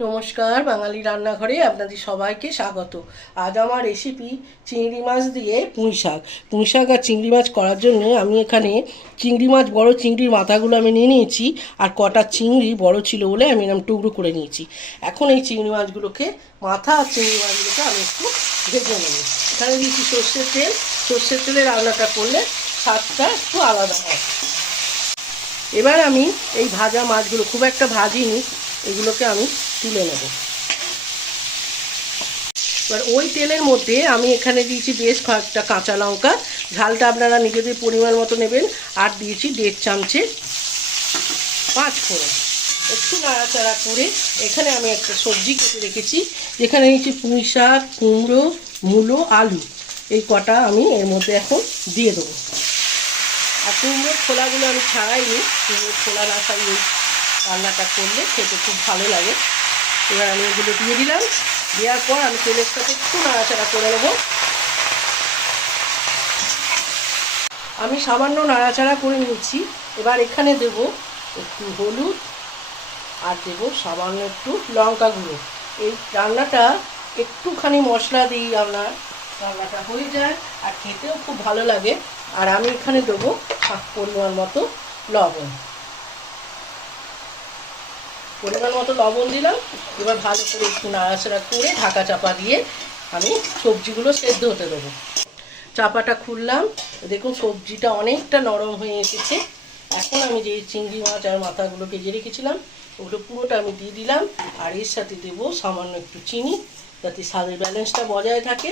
নমস্কার, বাঙালি রান্নাঘরে আপনাদের সবাইকে স্বাগত। আজ আমার রেসিপি চিংড়ি মাছ দিয়ে পুঁই শাক। পুঁই শাক আর চিংড়ি মাছ করার জন্য আমি এখানে চিংড়ি মাছ, বড় চিংড়ির মাথাগুলো আমি নিয়ে নিয়েছি, আর কটা চিংড়ি বড় ছিল বলে আমি এরকম টুকরো করে নিয়েছি। এখন এই চিংড়ি মাছগুলোকে, মাথা আর চিংড়ি মাছগুলোকে আমি একটু ভেজে নেব। এখানে দিয়েছি সর্ষের তেল। সর্ষের তেলে রান্নাটা করলে স্বাদটা একটু আলাদা হয়। এবার আমি এই ভাজা মাছগুলো খুব একটা ভাজিনি, এগুলোকে আমি তুলে নেব। এবার ওই তেলের মধ্যে আমি এখানে দিয়েছি বেশ কয়েকটা কাঁচা লঙ্কা, ঝালটা আপনারা নিজেদের পরিমাণ মতো নেবেন, আর দিয়েছি 1.5 চামচে 5 ফোড়ন। একটু নাড়াচাড়া করে এখানে আমি একটা সবজি কেটে রেখেছি, যেখানে নিয়েছি পুঁই শাক, কুমড়ো, মূলো, আলু। এই কটা আমি এর মধ্যে এখন দিয়ে দেবো। আর কুমড়োর খোলাগুলো আমি ছাড়াইনি, কুমড়োর খোলা না ছাড়িয়ে রান্নাটা করলে খেতে খুব ভালো লাগে। এবার আমি এগুলো দিয়ে দিলাম। দেওয়ার পর আমি তেলের সাথে একটু নাড়াচাড়া করে নেবো। আমি সামান্য নাড়াচাড়া করে নিচ্ছি। এবার এখানে দেব একটু হলুদ, আর দেব সামান্য একটু লঙ্কা গুঁড়ো। এই রান্নাটা একটুখানি মশলা দিই আপনার রান্নাটা হয়ে যায়, আর খেতেও খুব ভালো লাগে। আর আমি এখানে দেবো পরিমাণ মতো লবণ। পরিমাণ মতো লবণ দিলাম। এবার ভালো করে একটু নাড়াচাড়া করে ঢাকা চাপা দিয়ে আমি সবজিগুলো সেদ্ধ হতে দেবো। চাপাটা খুললাম, দেখুন সবজিটা অনেকটা নরম হয়ে এসেছে। এখন আমি যে চিংড়ি মাছ আর মাথাগুলো ভেজে রেখেছিলাম ওগুলো পুরোটা আমি দিয়ে দিলাম, আর এর সাথে দেবো সামান্য একটু চিনি, যাতে স্বাদের ব্যালেন্সটা বজায় থাকে।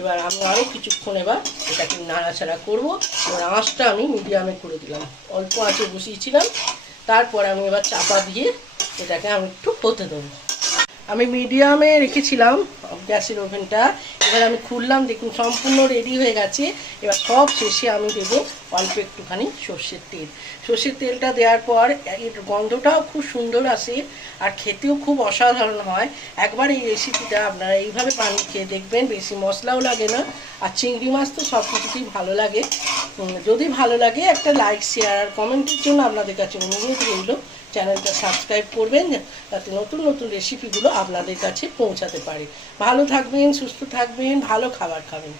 এবার আমি আরও কিছুক্ষণ এবার এটাকে নাড়াচাড়া করবো। এবার আঁচটা আমি মিডিয়ামে করে দিলাম, অল্প আঁচে বসিয়েছিলাম। তারপর আমি এবার চাপা দিয়ে এটাকে আমি একটু হতে দেবো। আমি মিডিয়ামে রেখেছিলাম গ্যাসের ওভেনটা। এবার আমি খুললাম, দেখুন সম্পূর্ণ রেডি হয়ে গেছে। এবার সব শেষে আমি দেবো অল্প একটুখানি সর্ষের তেল। সর্ষের তেলটা দেওয়ার পর এর গন্ধটাও খুব সুন্দর আসে, আর খেতেও খুব অসাধারণ হয়। একবার এই রেসিপিটা আপনারা এইভাবে বানিয়ে খেয়ে দেখবেন, বেশি মশলাও লাগে না। আর চিংড়ি মাছ তো সব কিছুতেই ভালো লাগে। যদি ভালো লাগে একটা লাইক, শেয়ার আর কমেন্টের জন্য আপনাদের কাছে অনুরোধ রইল। চ্যানেলটা সাবস্ক্রাইব করবেন, যাতে নতুন নতুন রেসিপিগুলো আপনাদের কাছে পৌঁছাতে পারে। ভালো থাকবেন, সুস্থ থাকবেন, ভালো খাবার খাবেন।